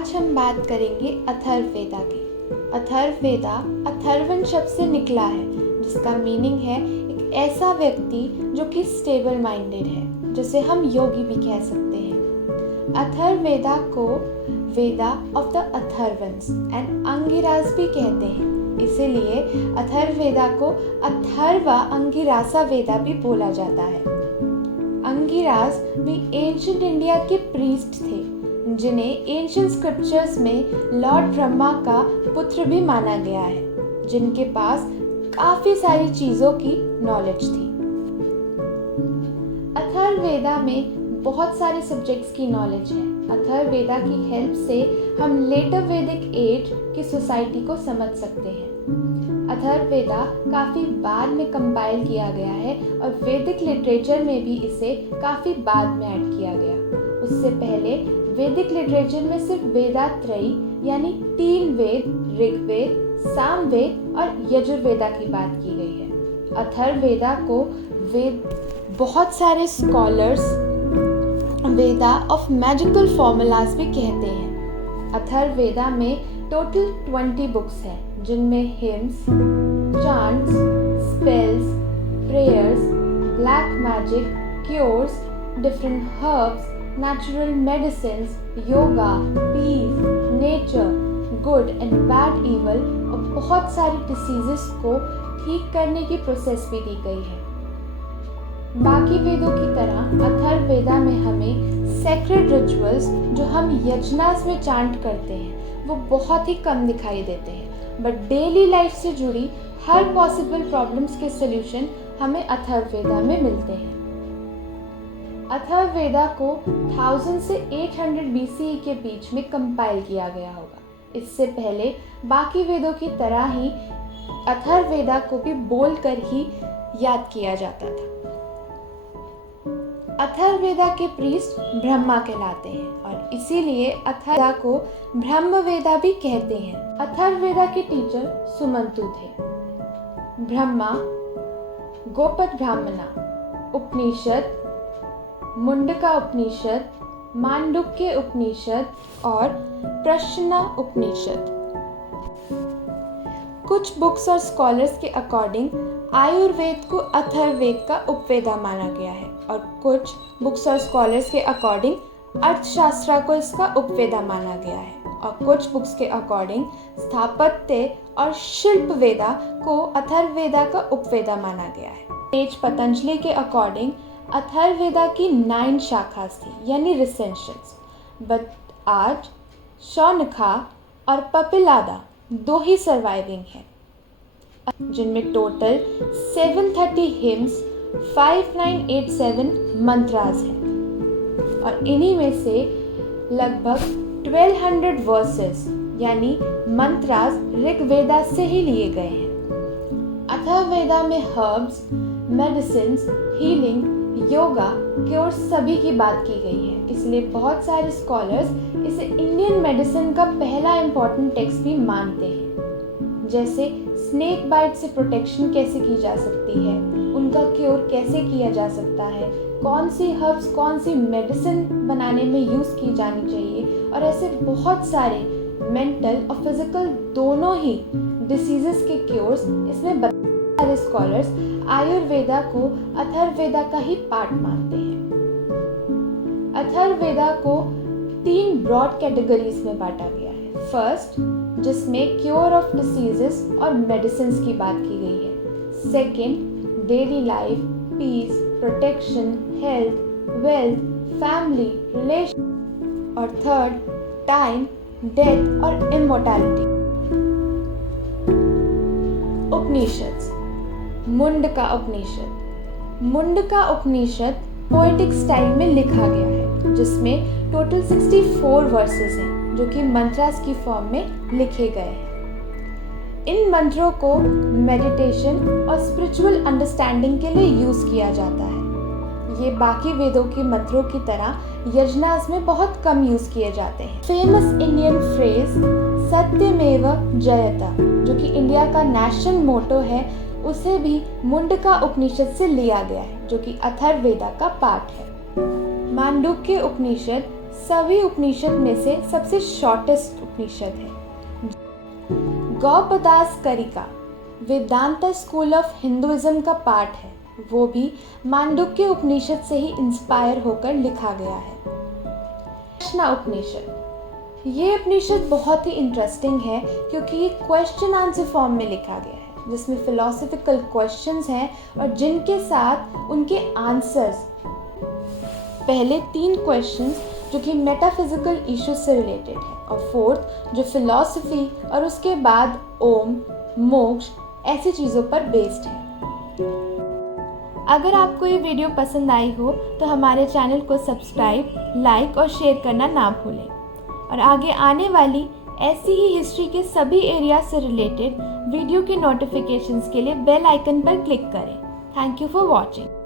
आज हम बात करेंगे अथर्ववेदा की। अथर्ववेदा अथर्वण शब्द से निकला है, जिसका मीनिंग है एक ऐसा व्यक्ति जो कि स्टेबल माइंडेड है, जिसे हम योगी भी कह सकते हैं। अथर्ववेदा को वेदा ऑफ द अथर्वन्स एंड अंगिरास भी कहते हैं, इसीलिए अथर्ववेदा को अथर्वा अंगिरासा वेदा भी बोला जाता है। अंगिरास भी एंशिएंट इंडिया के प्रीस्ट थे, जिन्हें एंशिएंट स्क्रिप्चर्स में लॉर्ड ब्रह्मा का पुत्र भी माना गया है, जिनके पास काफी सारी चीजों की नॉलेज थी। अथर्ववेदा में बहुत सारे सब्जेक्ट्स की नॉलेज है। अथर्ववेदा की हेल्प से हम लेटर वैदिक एज की सोसाइटी को समझ सकते हैं। अथर्ववेदा काफ़ी बाद में कंपाइल किया गया है और वैदिक लिटरेचर में भी इसे काफ़ी बाद में ऐड किया गया। उससे पहले वैदिक लिटरेचर में सिर्फ वेदात्रयी यानी 3 वेद, ऋग्वेद, सामवेद और यजुर्वेदा की बात की गई है। अथर्ववेदा को बहुत सारे scholars Veda of magical formulas भी कहते हैं। अथर्ववेदा में टोटल 20 बुक्स हैं, जिनमें hymns, chants, spells, prayers, black magic, cures, different herbs, natural medicines, yoga, peace, nature, good and bad evil और बहुत सारी डिसीजेस को ठीक करने की प्रोसेस भी दी गई है। बाकी वेदों की तरह अथर्ववेदा में हमें सेक्रेड रिचुअल्स जो हम यजनास में चांट करते हैं वो बहुत ही कम दिखाई देते हैं, बट डेली लाइफ से जुड़ी हर पॉसिबल प्रॉब्लम्स के सॉल्यूशन हमें अथर्ववेदा में मिलते हैं। अथर्ववेदा को 1000 से 800 BCE के बीच में कंपाइल किया गया होगा। इससे पहले बाकी वेदों की तरह ही अथर्ववेदा को भी बोलकर ही याद किया जाता था। अथर्ववेदा के प्रीस्ट ब्रह्मा कहलाते हैं और इसीलिए अथर्ववेदा को ब्रह्मवेदा भी कहते हैं। अथर्ववेदा के टीचर सुमंतु थे। ब्रह्मा, गोपद ब्राह्मणा उपनिषद, मुंडका उपनिषद, मांडुक्य उपनिषद और प्रश्ना उपनिषद। कुछ बुक्स और स्कॉलर्स के अकॉर्डिंग आयुर्वेद को अथर्ववेद का उपवेदा माना गया है और कुछ बुक्स और स्कॉलर्स के अकॉर्डिंग अर्थशास्त्र को इसका उपवेदा माना गया है और कुछ बुक्स के अकॉर्डिंग स्थापत्य और शिल्प वेदा को अथर्ववेदा का उपवेदा माना गया है। तेज पतंजलि के अकॉर्डिंग अथर्ववेदा की 9 शाखास थी यानी रिसेंशंस, बट आज शौनखा और पपिलादा 2 ही सर्वाइविंग है, जिनमें टोटल 730 हिम्स, 5987 मंत्रास हैं और इन्हीं में से लगभग 1200 वर्सेस यानी मंत्रास ऋग्वेदा से ही लिए गए हैं। अथर्ववेदा में herbs, medicines, healing, yoga, cures सभी की बात की गई है, इसलिए बहुत सारे स्कॉलर्स इसे इंडियन मेडिसिन का पहला इम्पॉर्टेंट टेक्स्ट भी मानते हैं। जैसे स्नेक बाइट से प्रोटेक्शन कैसे की जा सकती है, उनका क्योर कैसे किया जा सकता है, कौन सी हर्ब्स कौन सी मेडिसिन बनाने में यूज़ की जानी चाहिए और ऐसे बहुत सारे मेंटल और फिजिकल दोनों ही डिसीजेस के क्योर्स इसमें सारे स्कॉलर्स आयुर्वेदा को अथर्ववेदा का ही पार्ट मानते हैं। अथर्ववेदा को 3 ब्रॉड कैटेगरीज में बांटा गया है। फर्स्ट, जिसमें क्योर ऑफ डिसीजेस और मेडिसिन की बात की गई है। Second, daily life, peace, protection, health, wealth, family, relation और थर्ड, टाइम, डेथ और immortality. Upanishad. Mundaka Upanishad. Mundaka Upanishad poetic style में लिखा गया है, जिसमें टोटल 64 वर्सेस हैं जो कि मंत्रास की फॉर्म में लिखे गए हैं। इन मंत्रों को मेडिटेशन और स्पिरिचुअल अंडरस्टैंडिंग के लिए यूज किया जाता है। ये बाकी वेदों के मंत्रों की तरह यजनास में बहुत कम यूज किए जाते हैं। फेमस इंडियन फ्रेज सत्यमेव जयते, जो कि इंडिया का नेशनल मोटो है, उसे भी मुंडका उपनिषद से लिया गया है, जो कि अथर्ववेदा का पार्ट है। मांडुक्य उपनिषद सभी उपनिषद में से सबसे शॉर्टेस्ट उपनिषद है। गौपदास कारिका वेदांता स्कूल ऑफ हिंदुइज्म का पार्ट है, वो भी मांडुक्य उपनिषद से ही इंस्पायर होकर लिखा गया है। प्रश्न उपनिषद, ये उपनिषद बहुत ही इंटरेस्टिंग है क्योंकि ये क्वेश्चन आंसर फॉर्म में लिखा गया है, जिसमें फिलोसफिकल क्वेश्चंस हैं और जिनके साथ उनके आंसर्स। पहले 3 क्वेश्चंस जो कि मेटाफिजिकल इश्यूज से रिलेटेड है और 4th जो फिलॉसफी और उसके बाद ओम, मोक्ष ऐसी चीज़ों पर बेस्ड है। अगर आपको ये वीडियो पसंद आई हो तो हमारे चैनल को सब्सक्राइब, लाइक और शेयर करना ना भूलें और आगे आने वाली ऐसी ही हिस्ट्री के सभी एरिया से रिलेटेड वीडियो के नोटिफिकेशंस के लिए बेल आइकन पर क्लिक करें। Thank you for watching.